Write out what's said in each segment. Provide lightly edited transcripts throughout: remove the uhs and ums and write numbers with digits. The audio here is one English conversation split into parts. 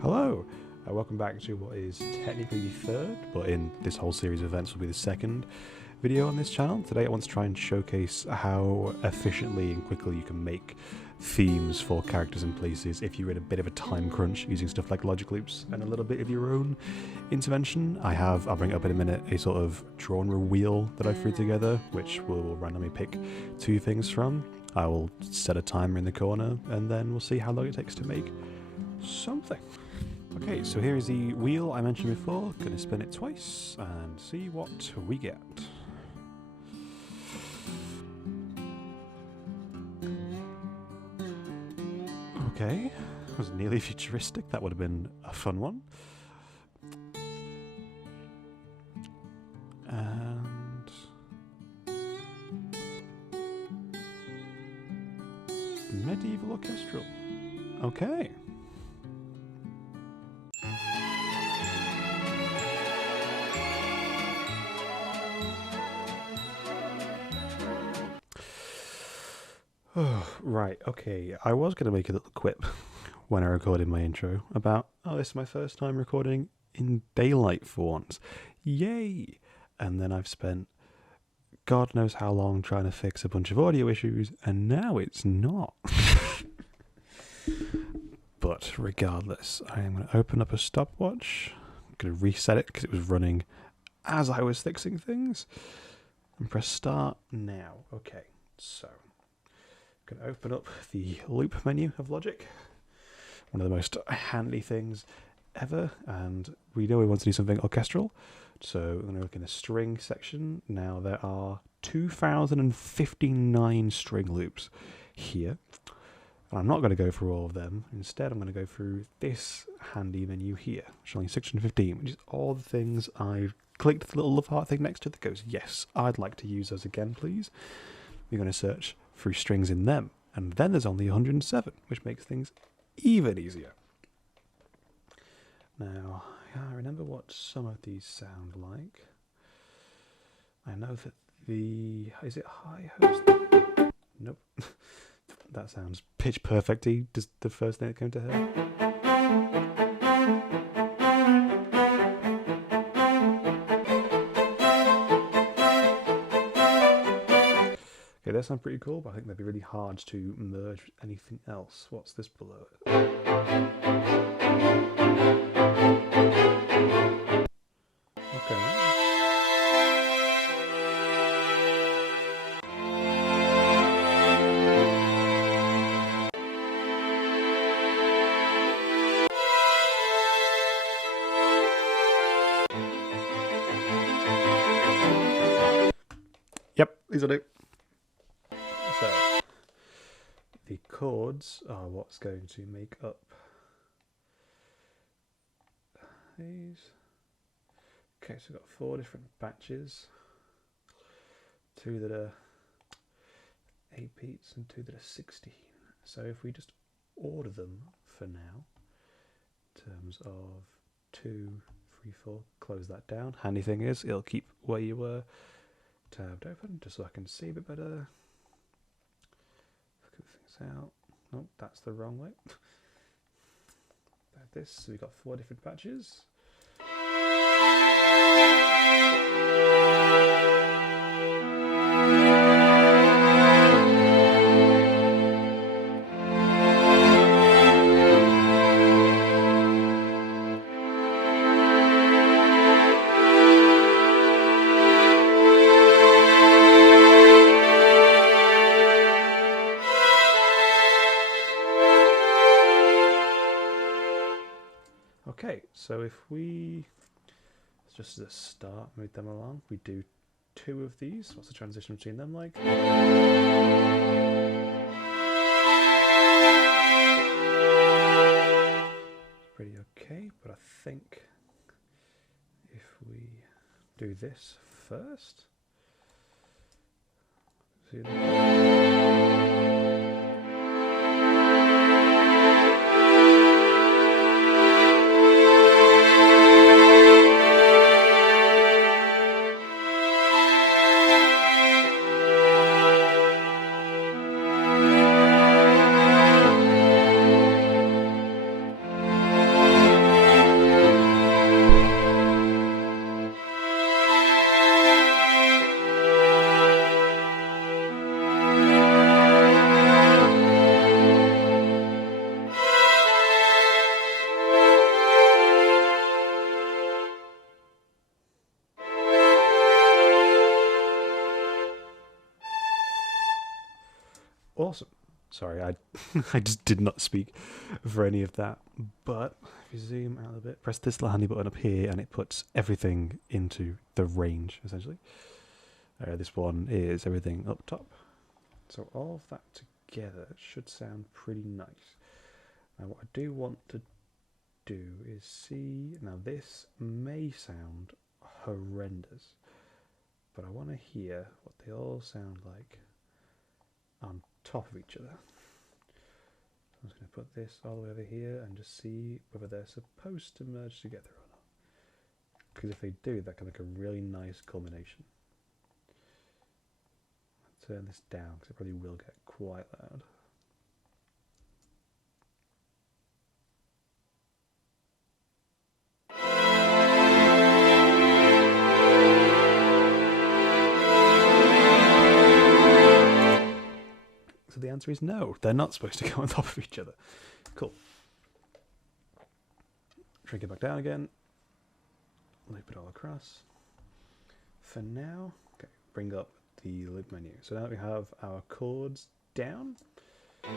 Hello, welcome back to what is technically the third, but in this whole series of events will be the second video on this channel. Today I want to try and showcase how efficiently and quickly you can make themes for characters and places if you're in a bit of a time crunch using stuff like logic loops and a little bit of your own intervention. I'll bring it up in a minute, a sort of genre wheel that I threw together, which will randomly pick two things from. I will set a timer in the corner and then we'll see how long it takes to make something. Okay, so here is the wheel I mentioned before. Gonna spin it twice and see what we get. Okay, that was nearly futuristic. That would have been a fun one. And medieval orchestral. Okay. Right, okay, I was going to make a little quip when I recorded my intro about, oh, this is my first time recording in daylight for once. Yay! And then I've spent God knows how long trying to fix a bunch of audio issues, and now it's not. But regardless, I am going to open up a stopwatch. I'm going to reset it because it was running as I was fixing things. And press start now. Okay, so I'm going to open up the loop menu of Logic. One of the most handy things ever. And we know we want to do something orchestral. So I'm going to look in the string section. Now there are 2,059 string loops here. And I'm not going to go through all of them. Instead, I'm going to go through this handy menu here, showing 615, which is all the things I've clicked the little love heart thing next to that goes, yes, I'd like to use those again, please. We're going to search through strings in them. And then there's only 107, which makes things even easier. Now, I remember what some of these sound like. I know that is it high host? Nope. That sounds pitch perfecty, just the first thing that came to head. Okay, that sounds pretty cool, but I think that'd be really hard to merge with anything else. What's this below it? Okay. Yep, these will do. So, the chords are what's going to make up these. Okay, so we've got 4 different batches. 2 that are 8 beats and 2 that are 16. So if we just order them for now, in terms of 2, 3, 4, close that down. Handy thing is, it'll keep where you were tabbed open, just so I can see a bit better. Scoot things out. Nope, that's the wrong way. Like this, so we've got 4 different patches. Okay, so if we, just as a start, move them along, we do 2 of these. What's the transition between them like? Pretty okay, but I think if we do this first, see that? Sorry, I I just did not speak for any of that. But if you zoom out a bit, press this little handy button up here, and it puts everything into the range, essentially. This one is everything up top. So all of that together should sound pretty nice. Now what I do want to do is see, now this may sound horrendous, but I want to hear what they all sound like on top of each other. So I'm just going to put this all the way over here and just see whether they're supposed to merge together or not. Because if they do, that can make a really nice culmination. I'll turn this down because it probably will get quite loud. So the answer is no, they're not supposed to go on top of each other. Cool. Shrink it back down again. Loop it all across. For now, okay, bring up the loop menu. So now that we have our chords down. Okay,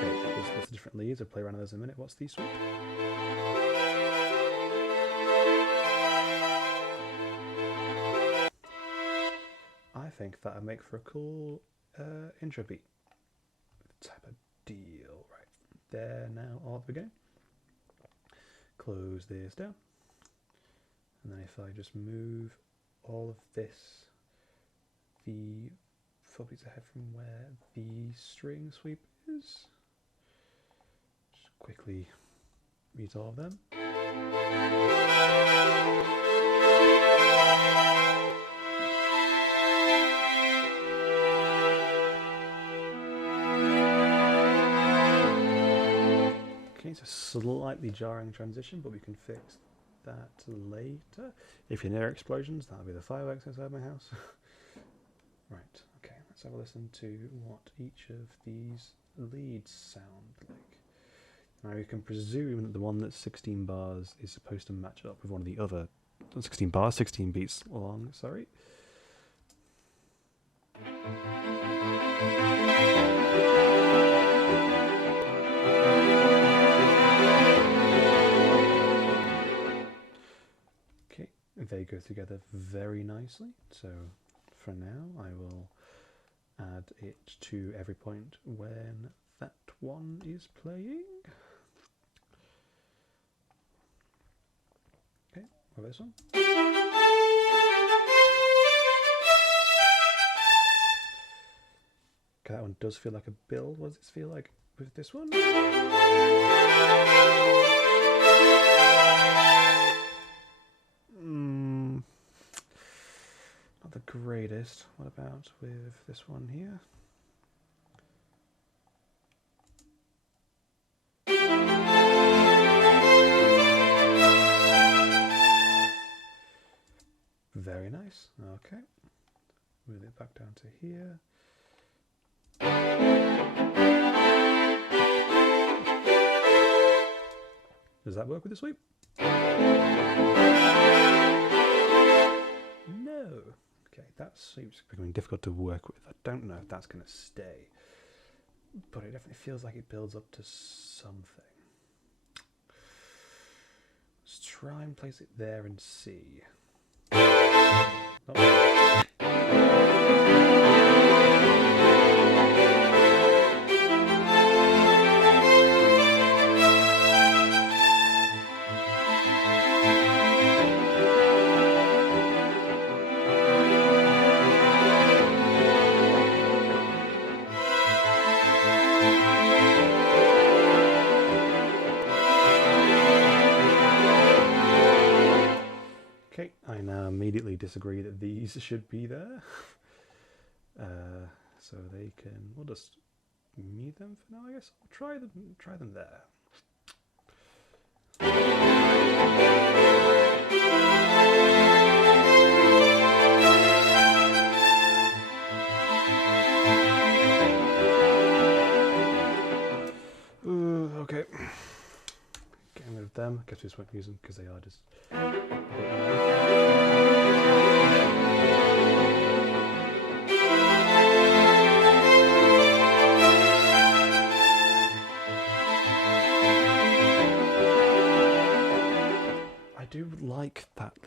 there's lots of different leads. I'll play around with those in a minute. What's the sweep? I think that'll make for a cool intro beat type of deal. Right there now, all at the beginning. Close this down, and then if I just move all of this, the 4 beats ahead from where the string sweep is, just quickly read all of them. It's a slightly jarring transition, but we can fix that later. If you hear explosions, that'll be the fireworks outside my house. Right, okay, let's have a listen to what each of these leads sound like. Now you can presume that the one that's 16 bars is supposed to match up with one of the other 16 bars, 16 beats long, sorry. They go together very nicely, so for now I will add it to every point when that one is playing. Okay, what about this one? Okay, that one does feel like a build. What does this feel like with this one? Not the greatest. What about with this one here? Very nice. Okay. Move it back down to here. Does that work with the sweep? No. Okay, that sweep's becoming difficult to work with. I don't know if that's going to stay, but it definitely feels like it builds up to something. Let's try and place it there and see. Oh. Okay, I now immediately disagree that these should be there. So they can, we'll just mute them for now, I guess. I'll try them there. Okay. Getting rid of them. I guess we just won't use them because they are just...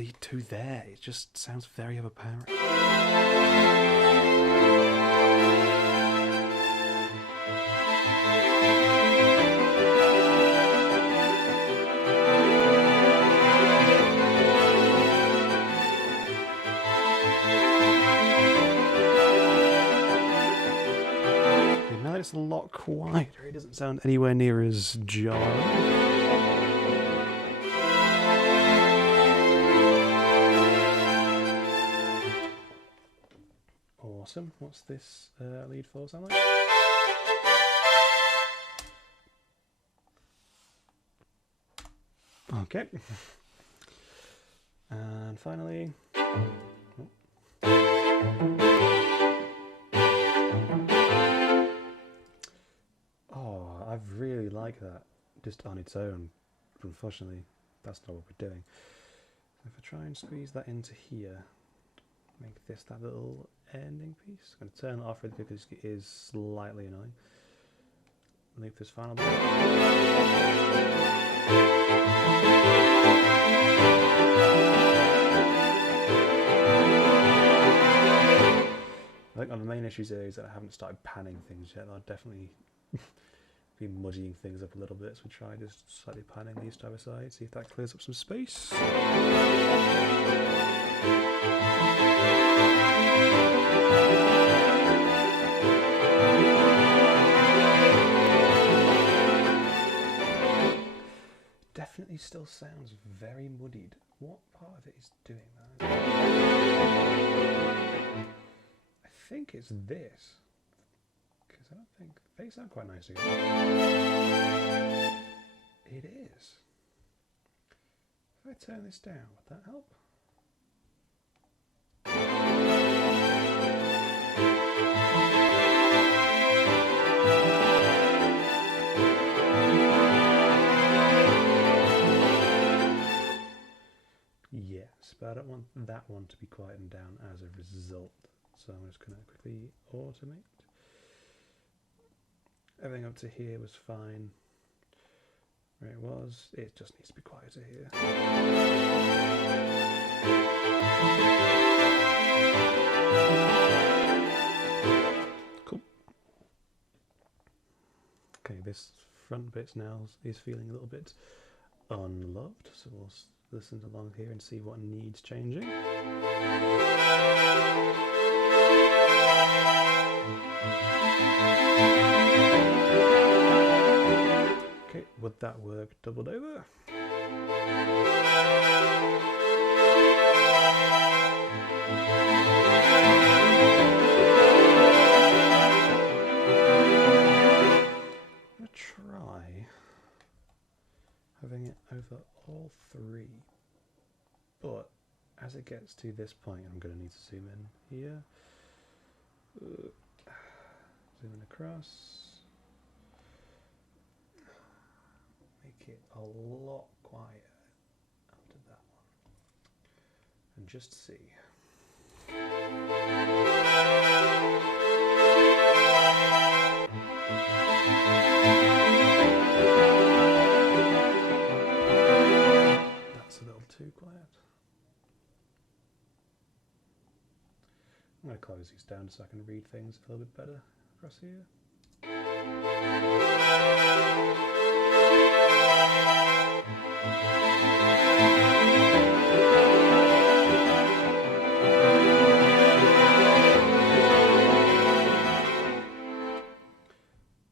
need to there. It just sounds very overpowering. Now it's a lot quieter. It doesn't sound anywhere near as jarring. Awesome. What's this lead 4 sound like? Okay. And finally... Oh, I really like that, just on its own. Unfortunately, that's not what we're doing. If I try and squeeze that into here, make this that little ending piece. I'm going to turn it off because it is slightly annoying. Leave this final bit. I think one of the main issues here is that I haven't started panning things yet. I'll definitely be muddying things up a little bit, so we try just slightly panning these to either side, see if that clears up some space. Definitely still sounds very muddied. What part of it is doing that? I think it's this. Because I don't think they sound quite nice again. It is. If I turn this down, would that help? Yes, but I don't want that one to be quietened down as a result. So I'm just going to quickly automate. Everything up to here was fine. Where it was, it just needs to be quieter here. Cool. Okay, this front bit now is feeling a little bit unloved, so we'll listen along here and see what needs changing. Okay, would that work doubled over? I'm going to try having it over all three, but as it gets to this point, I'm going to need to zoom in here, zoom in across. Make it a lot quieter after that one, and just see. That's a little too quiet. I'm going to close these down so I can read things a little bit better across here.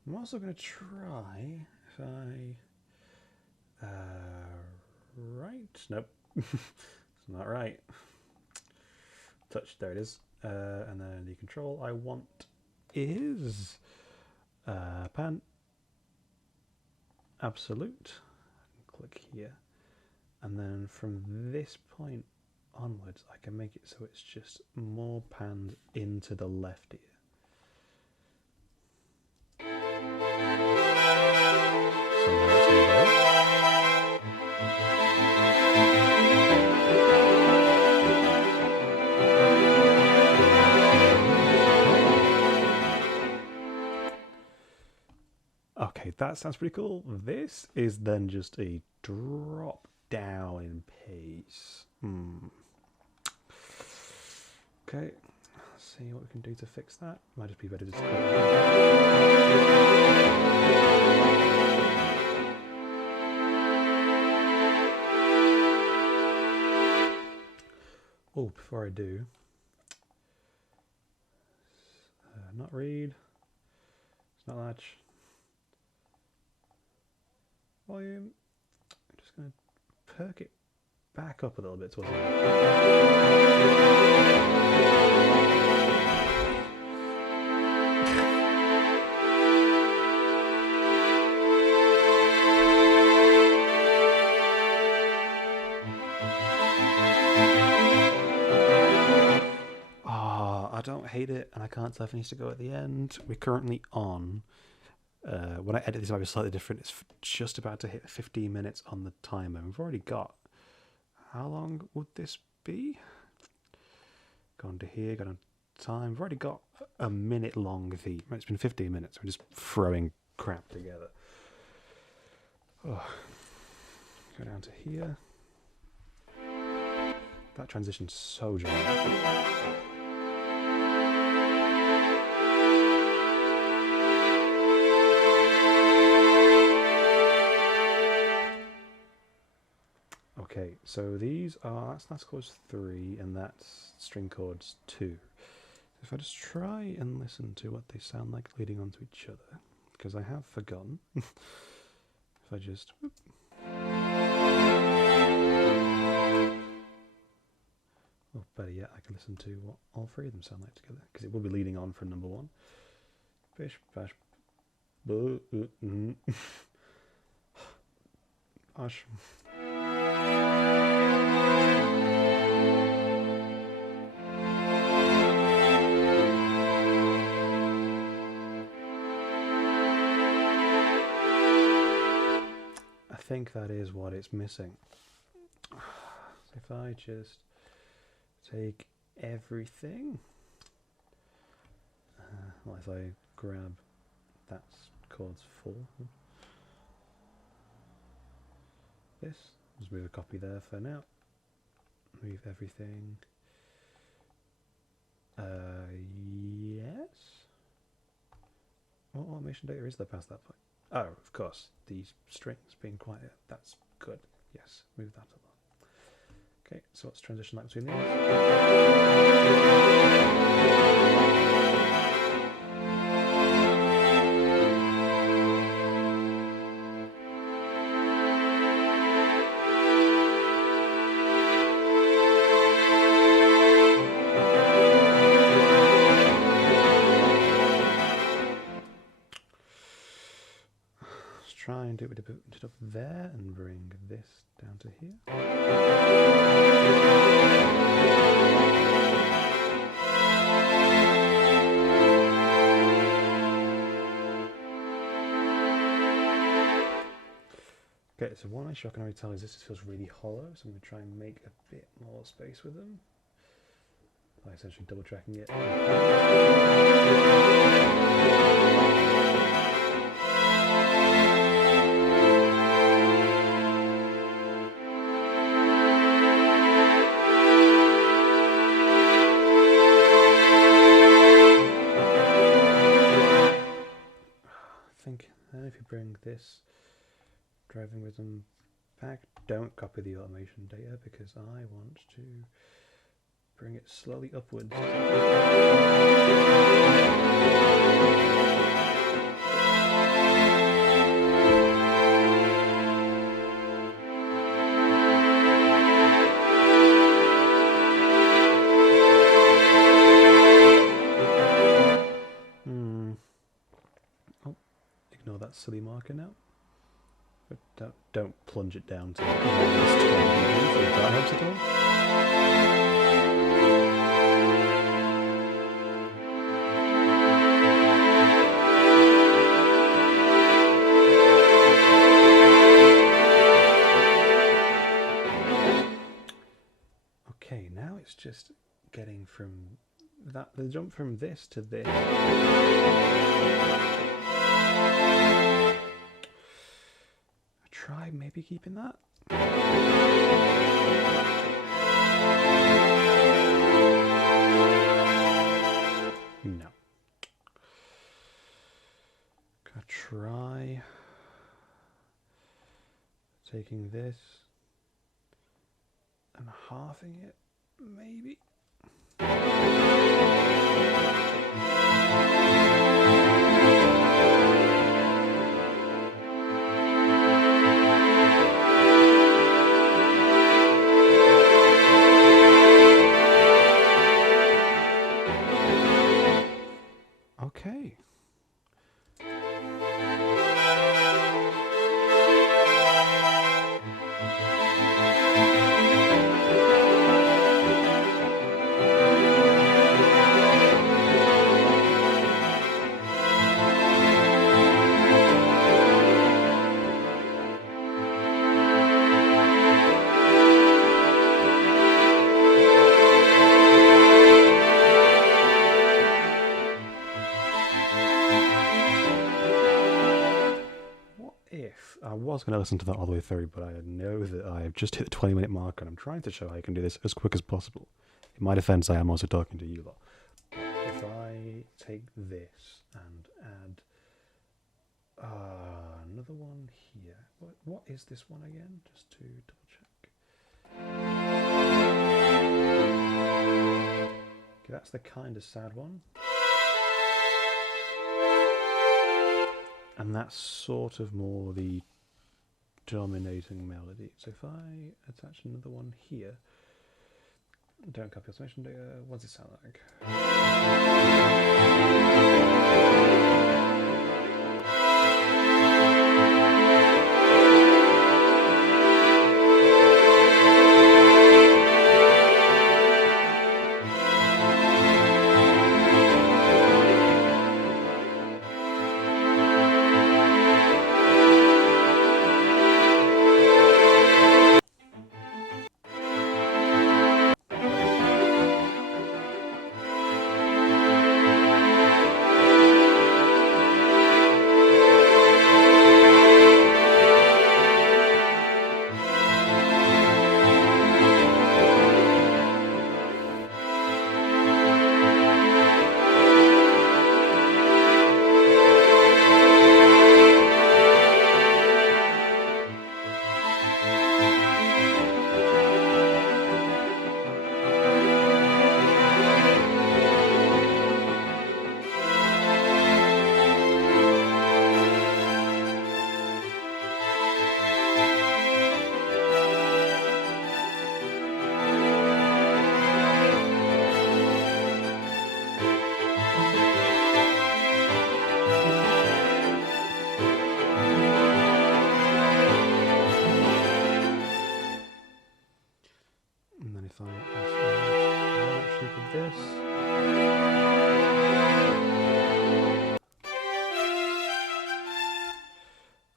I'm also going to try if I right, nope, it's not right. Touch, there it is, and then the control I want is pan absolute. Click here, and then from this point onwards, I can make it so it's just more panned into the left ear. So now it's in both. Okay, that sounds pretty cool. This is then just a drop down in pace. Okay, let's see what we can do to fix that. Might just be better to just oh, before I do, not read, it's not latch, volume. I'm just going to perk it back up a little bit towards the end. I don't hate it, and I can't tell if it needs to go at the end. We're currently on. When I edit this, it might be slightly different. It's just about to hit 15 minutes on the timer. We've already got. How long would this be? Gone to here, gone on time. We've already got a minute long theme. It's been 15 minutes. We're just throwing crap together. Oh. Go down to here. That transition's so jarring. Okay, so these are, that's chords 3 and that's string chords 2. If I just try and listen to what they sound like leading onto each other, because I have forgotten. If I just... Whoop. Or better yet, I can listen to what all 3 of them sound like together, because it will be leading on from number 1. Bish, bash, boo, Ash. I think that is what it's missing. So if I just take everything, well, if I grab that chords 4, this, just move a copy there for now, move everything, yes, what automation data is there past that point? Oh, of course, these strings being quiet, that's good. Yes, move that along. Okay, so what's transition like between these? Try and do it up there and bring this down to here. Okay, so one issue I can already tell is this feels really hollow, so I'm going to try and make a bit more space with them by essentially double tracking it. If you bring this driving rhythm back, don't copy the automation data because I want to bring it slowly upwards. Ignore that silly marker now. But don't plunge it down to minus 12 degrees, if that helps at all. Okay, now it's just getting from that, the jump from this to this. Try maybe keeping that. No. Gonna try taking this and halving it, maybe. Okay. I was going to listen to that all the way through, but I know that I've just hit the 20-minute mark and I'm trying to show how you can do this as quick as possible. In my defense, I am also talking to you lot. If I take this and add another one here. What is this one again? Just to double check. Okay, that's the kind of sad one. And that's sort of more the dominating melody. So if I attach another one here, don't copy automation data, what does it sound like?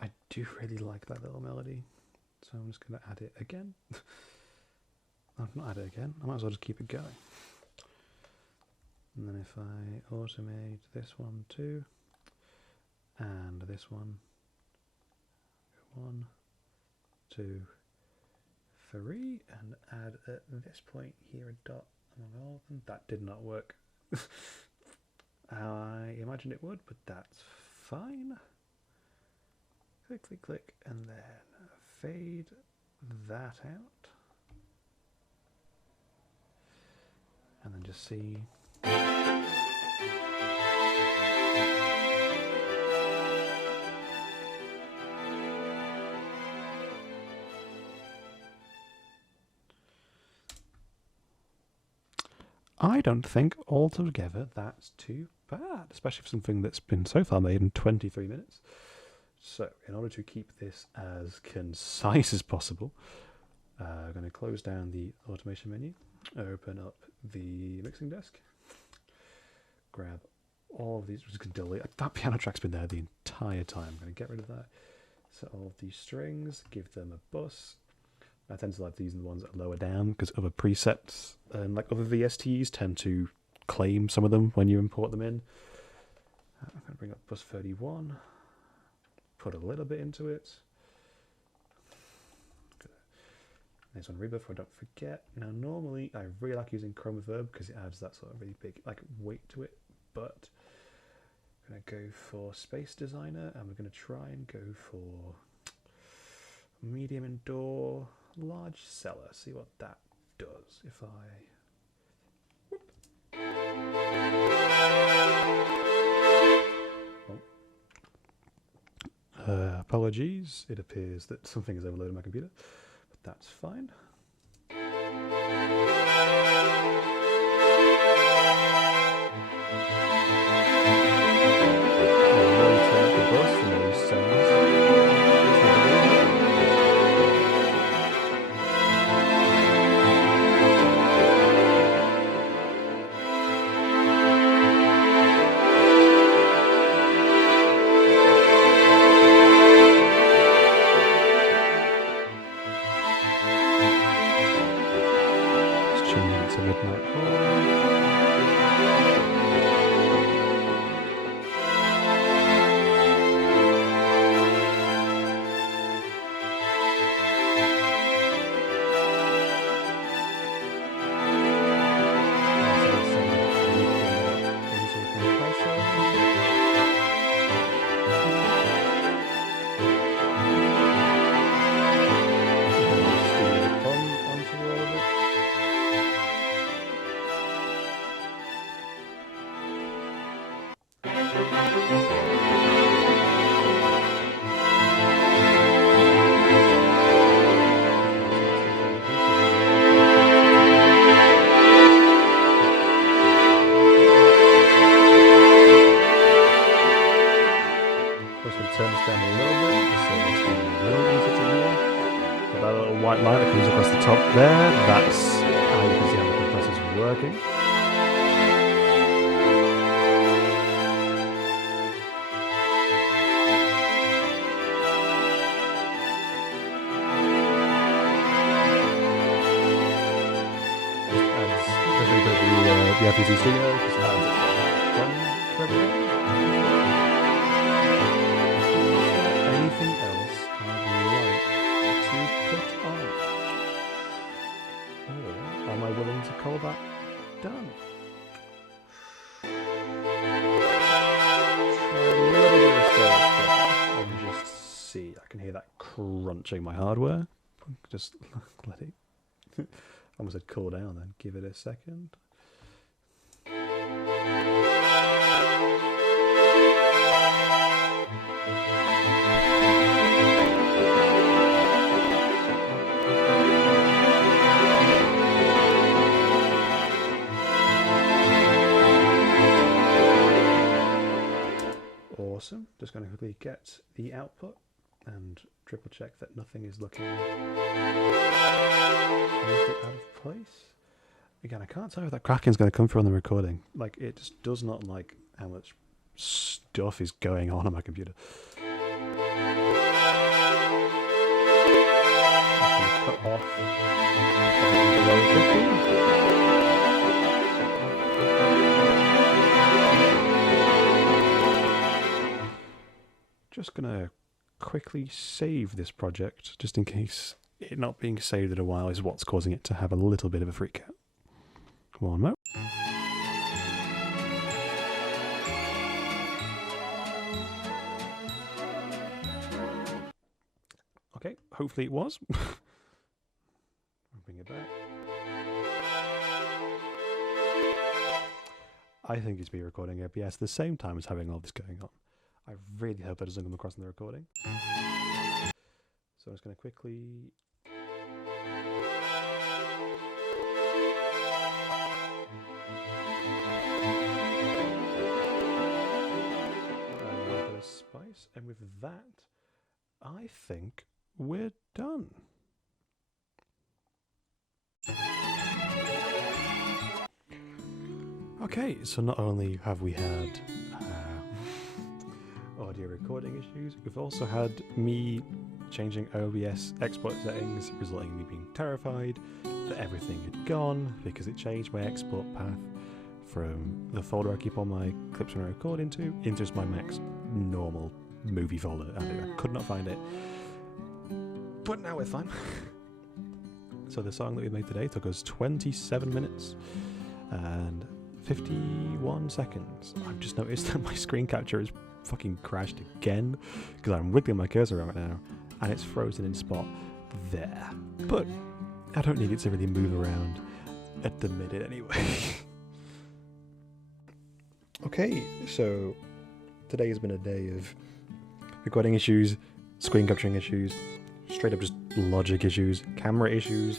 I do really like that little melody, so I'm just going to add it again. I've not added it again, I might as well just keep it going. And then if I automate this one too, and this one, 1, 2, 3, and add at this point here a dot among all of them. That did not work. I imagined it would, but that's fine. Click, click, click, and then fade that out. And then just see. I don't think altogether that's too bad, especially for something that's been so far made in 23 minutes. So, in order to keep this as concise as possible, I'm going to close down the automation menu, open up the mixing desk, grab all of these, just going to delete, that piano track's been there the entire time, I'm going to get rid of that, set all of these strings, give them a bus. I tend to like these the ones that are lower down because other presets and like other VSTs tend to claim some of them when you import them in. I'm going to bring up bus 31, put a little bit into it. Next one, rebirth, I don't forget. Now, normally I really like using Chroma Verb because it adds that sort of really big like weight to it, but I'm going to go for Space Designer, and we're going to try and go for medium indoor, large cellar. See what that does if I... apologies, it appears that something is overloaded my computer, but that's fine. Turn this down a little bit, just so it's a little easier to hear. But that little white line that comes across the top there, that's how you can see how the compressor's working. Just adds, especially with the FPC Studio, just adds fun to everything. Anything else I'd like to put on? Or am I willing to call that done? Try a little bit of stage and just see. I can hear that crunching my hardware. Just let it almost said cool down then. Give it a second. Awesome. Just going to quickly get the output and triple check that nothing is looking out of place. Again, I can't tell if that cracking is going to come through on the recording. Like, it just does not like how much stuff is going on my computer. I'm just going to cut off below 50. Just gonna quickly save this project just in case it not being saved in a while is what's causing it to have a little bit of a freak out. One more. Okay, hopefully it was. I'll bring it back. I think it's me recording ABS at the same time as having all this going on. I really hope that doesn't come across in the recording. So I'm just going to quickly... and a little bit of spice. And with that, I think we're done. Okay, so not only have we had audio recording issues, we've also had me changing OBS export settings, resulting in me being terrified that everything had gone because it changed my export path from the folder I keep all my clips when I record into just my Mac's normal movie folder, and I could not find it. But now we're fine. So the song that we made today took us 27 minutes and 51 seconds. I've just noticed that my screen capture has fucking crashed again because I'm wiggling my cursor around right now and it's frozen in spot there. But I don't need it to really move around at the minute anyway. Okay, so today has been a day of recording issues, screen capturing issues, straight up just logic issues, camera issues.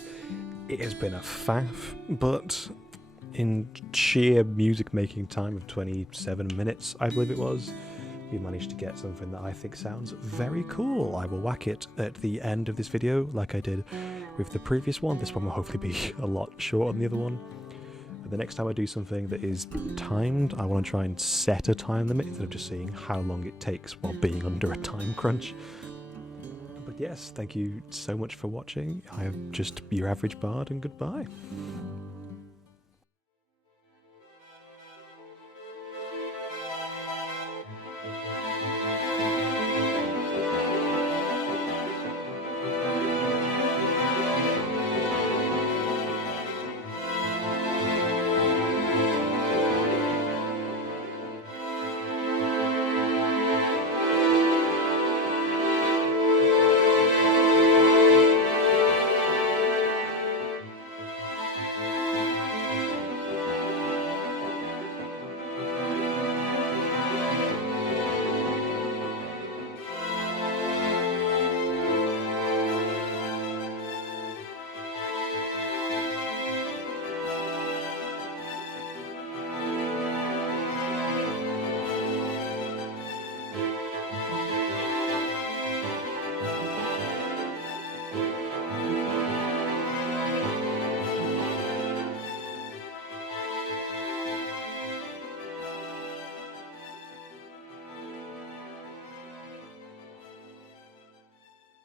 It has been a faff, but in sheer music making time of 27 minutes, I believe it was, we managed to get something that I think sounds very cool. I will whack it at the end of this video like I did with the previous one. This one will hopefully be a lot shorter than the other one. The next time I do something that is timed, I want to try and set a time limit instead of just seeing how long it takes while being under a time crunch. But yes, thank you so much for watching. I am just your average bard, and goodbye.